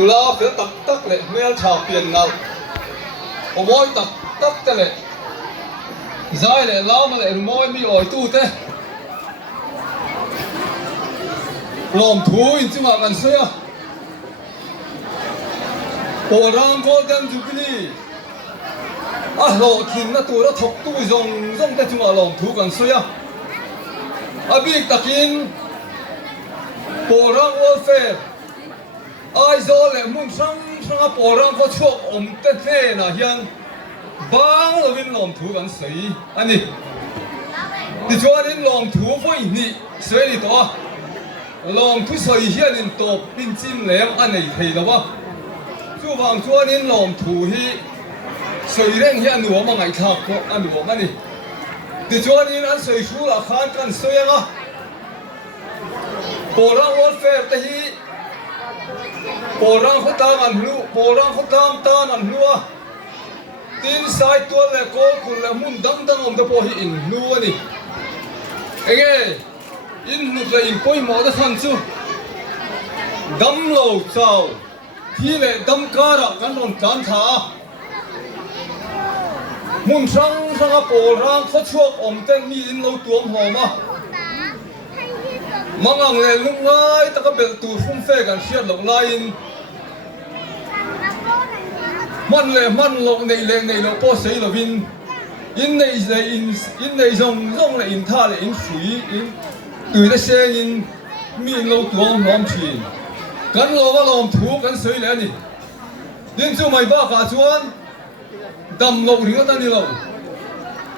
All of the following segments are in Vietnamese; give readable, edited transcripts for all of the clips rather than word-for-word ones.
ดูแลเสียตักตักเลยเมื่อชาวเปลี่ยนเงาโอ้ยตักตักแต่เลยใจเลยเล่ามาเลยรู้มั้ยมีอ่อยตู้เต้ลมถูอินจิมากันเสียโอรังโกลเด้นจูบิลีโลทินน่ะตัวเราถกตู้จงแต่จิมาลมถูกันเสียบิ๊กตะกินโอรังวอลเฟร์ไอ้โซเล่มุ่งสั่งโอรังเขาชกเต้เต้นะเฮียนบางเราวินลมถูกันเสียอันนี้ที่ชวนนินลมถูไฟนี่เสียนี่ตัวลองทุสอยเฮียนินตบปินจิ้มแหลมอันไหนเทนะวะจู่บางชวนนินลองถูฮีสอยเร่งเฮียหนูมาไงทักก็อันหนูมันนี่ที่ชวนนินอันสอยชูราคากันสอยอ่ะโบราณวอลเฟร์แต่ฮีโบราณเขาตามอันรู้โบราณเขาตามอันรู้ตีนสายตัวเล็กก็คุณละมุนดังอมตะโพหิอินรู้นี่เอ้ยอินนุเลยอินป่วยหมอจะทันซูดำโลเจ้าที่เล่ดำการะกันโดนการท้ามุนสังโปรังเขาช่วยเต้นมีอินโลตัวหอมามังเลยลุงไงตะกเบลตูฟุ้งเฟกันเชียดหลงไลน์มันโลในโลโปเสียโลวินอินในจงเลยอินท่าเลยอินสุยอิน对的声音，面露多难听，跟我浪土跟水来呢，连做没办法做，ดำ路你个等你路，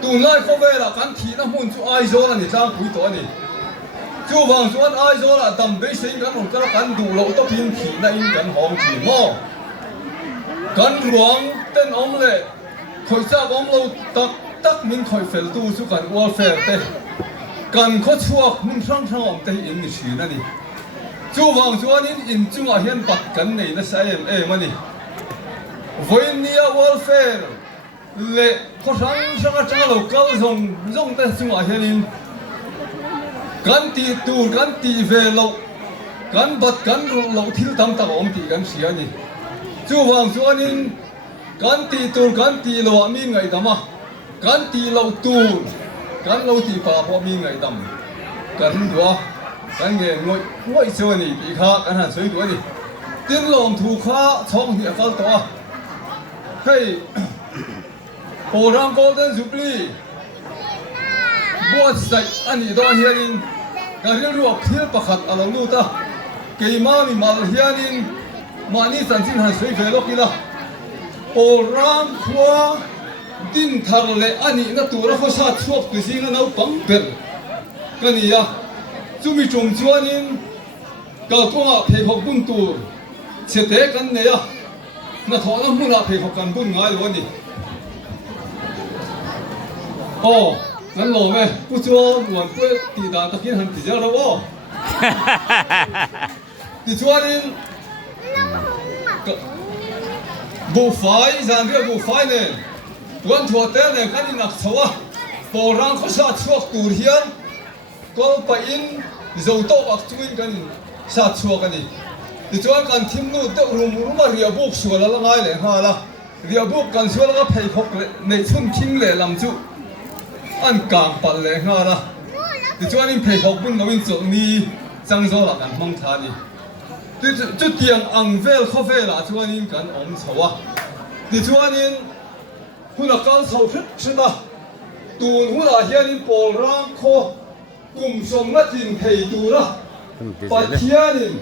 都来不为了，跟提那门做爱做了你张不多呢，做房做爱做了，ดำ被谁跟我跟跟路路都偏提那应跟行情么，跟หลวงเต้นอมเลยคอยจ้าอมเราตักมินคอยเฟลตู้สุกันวอลเฟลเต้กันเขาชัวมุนช่างอมแต่อินนี่ชื่อนั่นนี่จู่วางชัวนี่อินจู่อาเห็นปักกันในนั่นใช่มันนี่วันนี้วอลเฟร์เละเขาช่างจังเราเกาจงแต่จู่อาเห็นกันตีตูกันตีเวลกันบัดกันเราทิลตั้มตะอมตีกันเสียนี่จู่วางชัวนี่กันตีตูกันตีเรามีไงดำอ่ะกันตีเราตูกันเราตีป่าพอมีไงดำกันตัวกันเงี้ยงวยชัวนี่ปีข้ากันหันสวยตัวนี่ติ้นลมถูกข้าช่องเหี้ยกันตัวเฮ้ยโอรังโกลเด้นจูบลีบวชใส่อันนี้ตัวเฮียนินกันเรียกว่าเที่ยวประคัดอะไรนู่นตาเกี่ยมามีมาเฮียนินมานี่สันสินหันสวยเฟลกิละโอรังขัวดินทางเลอันนี้นั่นตัวเราเขาชาติชอบตัวสิ่งนั้นเอาปังเปิลกันนี่อะจู่มีจงจวนนินก็ต้องเอาเพลงบุญตัวเสด็จกันเนี่ยนั่นท้องน้ำมันเอาเพลงกันบุญง่ายเลยนี่โอ้นั่นหล่อไหมผู้ชมหวนเพื่อตีดานตะกี้หันตีเจ้าเราบ่ตีจวนนินบุฟไฟจานเรียกบุฟไฟเนี่ยวันทัวเต้เนี่ยกันนี่นักสวะโบราณเขาชาติชอบตูเฮียนก็ไปอินโจโต้อักจุนกันชาติชัวกันนี่ที่จวนกันทิมนู่นเต้รุมมาเรียบุกชัวแล้วละไงเลยฮะละเรียบุกกันชัวแล้วก็เพย์พกในชุนคิงเลยลำจุอันกลางปัดเลยฮะละที่จวนนี่เพย์พกบุญเราอินจุนี่จังโจละกันมังทานี่ที่จุดเตียงอังเวลคาเฟ่ละจวนนี่กันอมสวะที่จวนนี่หุ่นการสาวพิษใช่ไหมตูนหุ่นอาเฮียนินโปลร่างโคกลุ่มสมนัดทินเทตูระปัจเจียนิน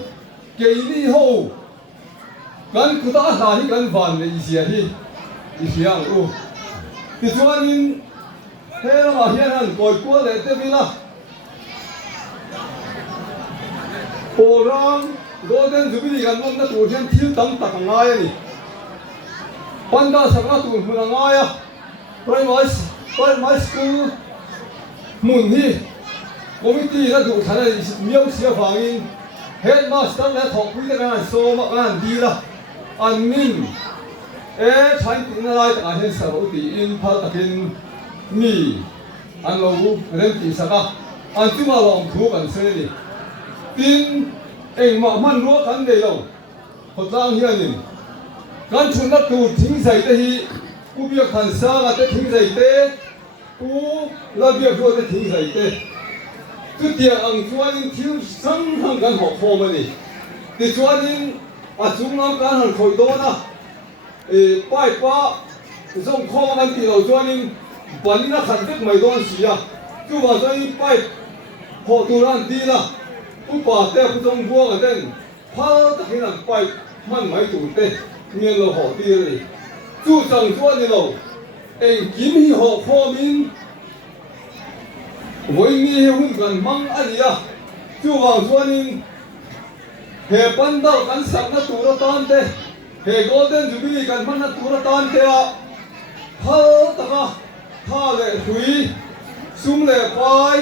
เกย์นี่โฮกันกุตาหาที่กันฟันเลยอีเสียที่อีเสียงรู้ที่ชวนนินเฮ้ยอาเฮียนั่นปล่อยกัวเลยเต็มเลยนะโปลร่างโดนเดินจุบิลีกันมันนั่นตัวเช่นทิวตั้งตะกังไงนี่ปันดาสักนาตูนหุ่นง่ายอ่ะไปไม่สกูมุนที่คอมมิตี้นั่นดูท่านมีเอาเสียฝั่งอินเฮดมาสเตอร์และถกคุยกันโซมกันดีละอันนินใช้ตินอะไรต่างเห็นสรุปตีอินพัฒกินมีอันเราเริ่มตีสักอันที่มาลองถูกันเสียดิตินเองมันรู้กันเดียว hot lang hianin kan thunna tu thing sai te hi ku bia khan sa ga te thing sai te ku la bia ro te thing sai te tu tia ang chuanin thil sang hang kan ho kho ma ni ti chuanin a chung nam kan han khoi do na pai pa zong kho kan ti lo chuanin ban na khan tek mai don sia tu ba chuanin pai ho tu ran ti na ku pa te ku zong bua ga ten pha ta hin an pai man mai tu te miền lầu họ tia này chú chẳng cho nên lầu anh kiếm hi họ kho min với mi hun gần mang anh ya chú vào cho nên hệ ban đầu căn sạc nó tụ ra tan thế hệ golden jubilee căn ban nó tụ ra tan thế à thơ ta tha lệ thủy sum lệ pai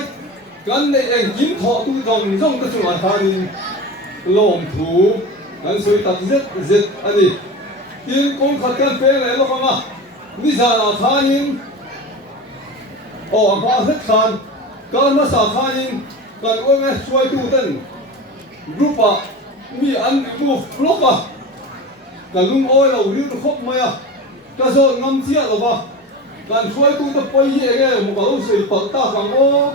căn này anh kiếm họ tu dòng dòng cái chuyện là thành lồng thủ anh suy tập giết anh đi tin công khát cái phê này nó không à bây giờ là khanin anh phá hết khan cái mà sao khanin cái ông ấy xuôi tu tên group à mi ăn mu flop à cái lung oi là uống được khóc mày à cái số ngâm chia rồi ba cái xuôi tu tập bay gì cái một cái suy bật ta càng ô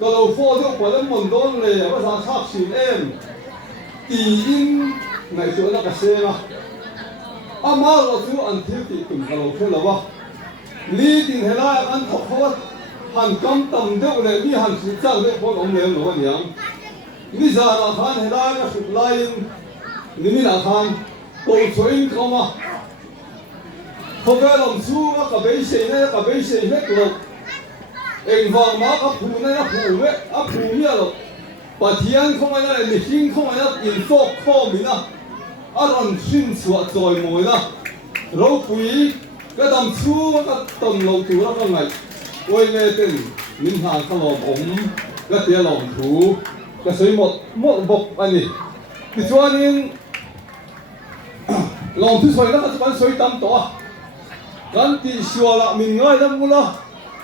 cái đầu phô được quả lên mồn đón này cái sao khác xịn em tỷ in ngày xưa nó cái xe mà ama lo chu an thil ti tum ka lo khela wa li tin hela an thok khot han kam tam deuh le mi han su chang le phon om le lo niang mi za na khan hela ka su lain ni mi na khan ko choin khoma khoga lom su ma ka bei se ne ko eng wang ma ka phu na ya phu we a phu mi lo pathian khoma na ni hing khoma na in sok kho mi na aron sin suat doi moi na ro pui ka dam chu ka tom lo tu ra ka ngai oi nge ten min ha ka lom om ka tia lom thu ka sei mot bok ani ti chuanin lom thu soi na ka ban soi tam to kan ti suala min ngai dam mula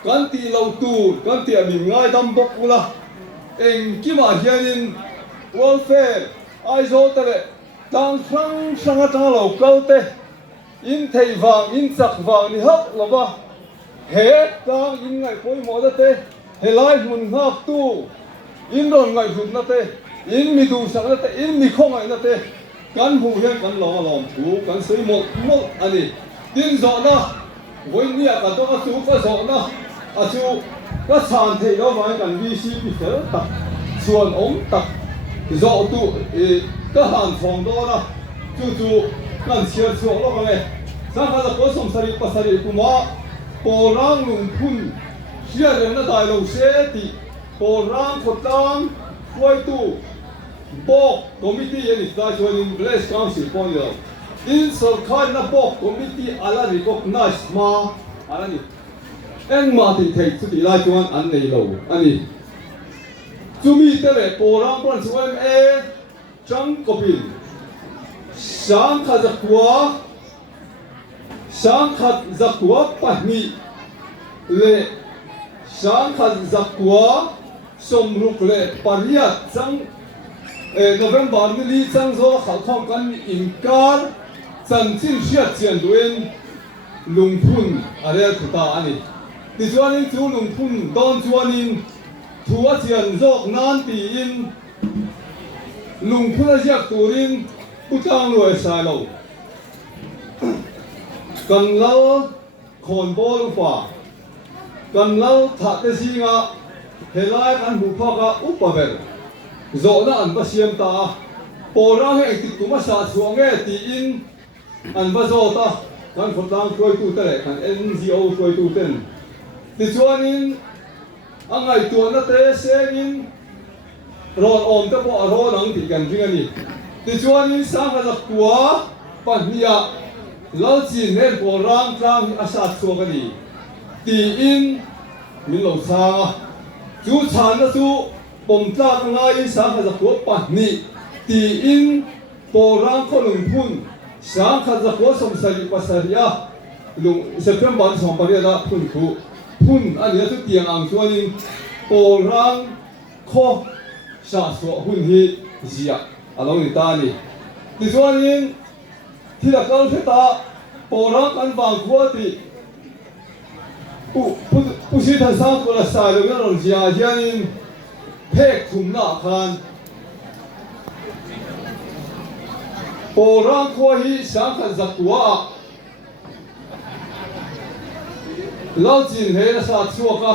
kan ti lo tu kan ti min ngai dam bok mula eng ki ma hianin welfare ai zo ta le tang sang sang tang lo câu te in thầy vàng in sặc vàng ni hấp là ba hết tang in ngày phôi mỏ đó te he lai hun ngap tu in don ngày hun na te in mi du sang na te in mi không ngày na te kan hu hian kan lo lom thu kan sei một ani tin zo na voi ni a ka to a chu ka zo na a chu ka san thei lo vai kan vi si pi fer tak chuan om tak zo tu cái hàng phòng đó là chú cần chia sẻ lo cái này sáng nay có sòng sari pasari kuma porang lung phun chia lên nó đại lầu xe thì porang phật tang quay tu bok committee này ta cho nên bless council point rồi in sarkar na bok committee ala recognize ma ala ni en ma thì thầy chú đi lại cho anh này lâu anh chú mi tới để porang quan số em trăng copy sáng khát giặc quá pahmi le sáng khát giặc quá som ruk le pariat trăng November ni trăng zo khảo thong kan inkar chan chin siat chian duin lungphun are thuta ani ti chuanin chu lungphun don chuanin thua chian zok nan ti in lung phun ziak turin putang loi sai lo kan lau khon bol fa kan lau tha te singa helai kan hu pha ka upavel zo na an ba siam ta pora he ti tuma sa chuange ti in an ba zo ta kan photang khoi tu te le kan NGO khoi tu ten ti chuanin angai tu na te sengin ron om te po ro nang ti kan ring ani ti chuanin sang ka zakwa pahnia lo chi nen po rang tlang asa chuak ani ti in min lo sa chu chan na chu pom tla ngai sang ka zakwa pahni ti in po rang ko lung phun sang ka zakwa som sari pasaria lung September som paria da phun khu phun ani tu tiang ang chuanin po rang ko sa so hun hi zia alo ni ta ni ti chuanin ที่ละกันเทตาโปรักกันบางขวติผู้ชิดทันสร้างคนละสายเลยก็เราจะยันเพกถุงหน้าคันโปรักขวาฮีสังขันจักตัวเราจินเฮนสัตว์ชัวกะ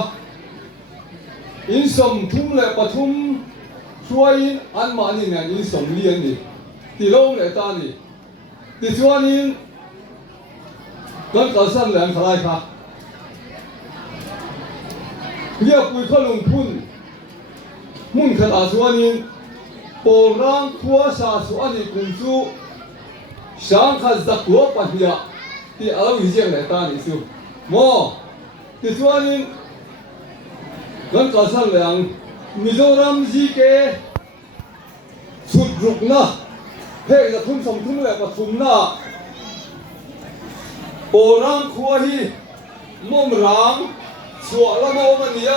อินสมทุ่มเล็ปทุ่มช่วยอันมานี่เนี่ยอินสมเลียนนี่ที่ลงเลยตานี่ที่ชวนนี่กันกระสันแหลมทลายค่ะเรียกคุยข้าลงทุนมุ่งขนาดชวนนี่โปรังขัวชาชวนนี่กุมจูช่างขัดจักรวปัญญาที่เราวิจัยเลยตานี่สูโมที่ชวนนี่กันกระสันแหลมมิโซรัมจีเกสุดรุกนะเพ่จะทุ่มสมทุ่มแหลกว่าทุ่มหน้าโปรังขัวฮีมุมรังชัวละโมมันเนี่ย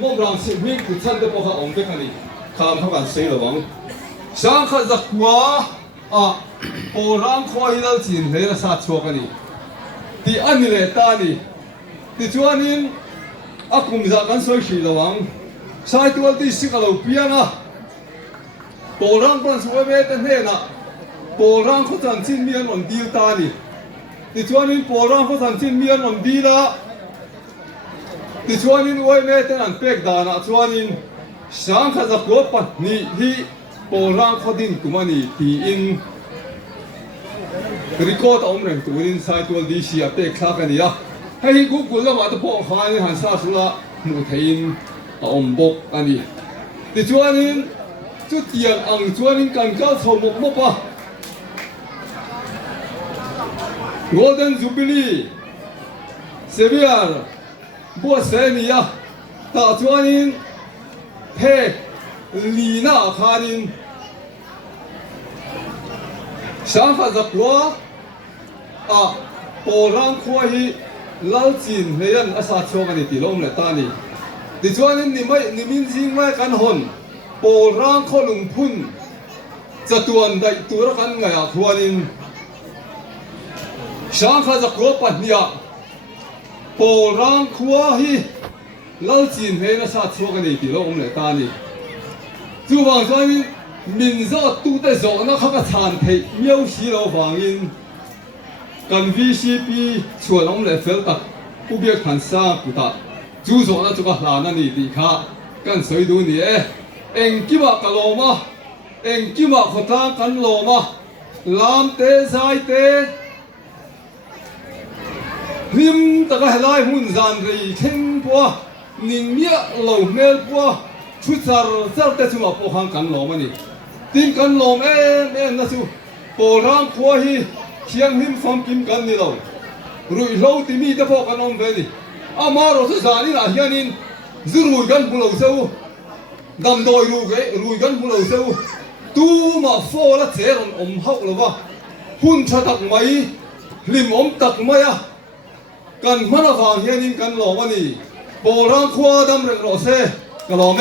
มุมรังสิวิ่งคือฉันจะบอกเขาองค์เป็นคนนี้ข้ามเท่ากันเสียหรือวังช่างขัดจักรวาโปรังขัวฮีเราจีนเลยละสัตว์ชัวกันนี่ที่อันนี้เลยตานี่ที่ชัวนี่อากุมจากกันสวยสีหรือวังใช้ตัวที่สิกเราเปียนะโปรังคนสวยเวทเห็นนะโปรังเขาจันทินเมียนอนดีตานี่ที่ชวนนี้โปรังเขาจันทินเมียนอนดีละที่ชวนนี้ไว้เวทนันเป็กดานะชวนนี้ช่างข้าจะกบปันนี่ที่โปรังเขาดินกุมานี่ที่อินรีโก้ตอมเร่งตัวนี้ใช้ตัวดีเสียเป็กคลากันนี่ละให้กูกุลละมาตะโพขายหันซาสุละมุทัยนอมบกอันนี้ที่ชวนนี้จุดเตียงอังชวนนี้กันก้าวสมบปะGolden Jubilee Sevier บัวเสนียตาชวนนี้เพกลีน่าคานินช่างฟ้าจักรวาโปรังขัวฮีลาวจีนเฮียนอาสาชวกันนี่ตีลมเลยตานี่ดิชวนนี้นี่มินซิงไม่กันหนโปรังขลุงพุ่นจะตัวได้ตัวรักันไงอ่ะชวนนี้ช่างข้าจะกลัวปัญญาโปรังขัวฮีลาวจีนเฮียนอาสาชวกันนี่ตีลมเลยตานี่จู่บางชวนนี้มินจะตู้แต่จอนะข้าก็ทานเทเมียวสีเราฟังอินกัน VCP ชวนน้องเลยเฟลตักผู้เบียขันซาปุตตะจู่จอนะจุกหลานั่นนี่ดีค่ะกันสวยดูนี่เอ็งกิบะกะโลมาเอ็งกิบะขดากันโลมาลามเตใจเตริมตะกะไหลหุ่นจานรีเข่งปัวนิ่งเมียเหล่าเมลปัวชุดซาร์เซลเตจุมาปหังกันโลมานี่ติงกันโลมนะจูโปรังขัวฮีเชียงหิมฟอมกิมกันนี่เรารุยโลติมีแต่พอกันน้องเวนี่อามาเราสุดานี่นะเฮียนินจะรุยกันพวกเราเซลดำดอยรุยกันพวกเราเซลตูมาโฟละเจรอนหักเลยวะหุ่นชะตักไหมลิมตักไหมอะกันมันฟังเฮียนินกันโลมานี่โปรังขัวดำเริงโรเซกันโลเม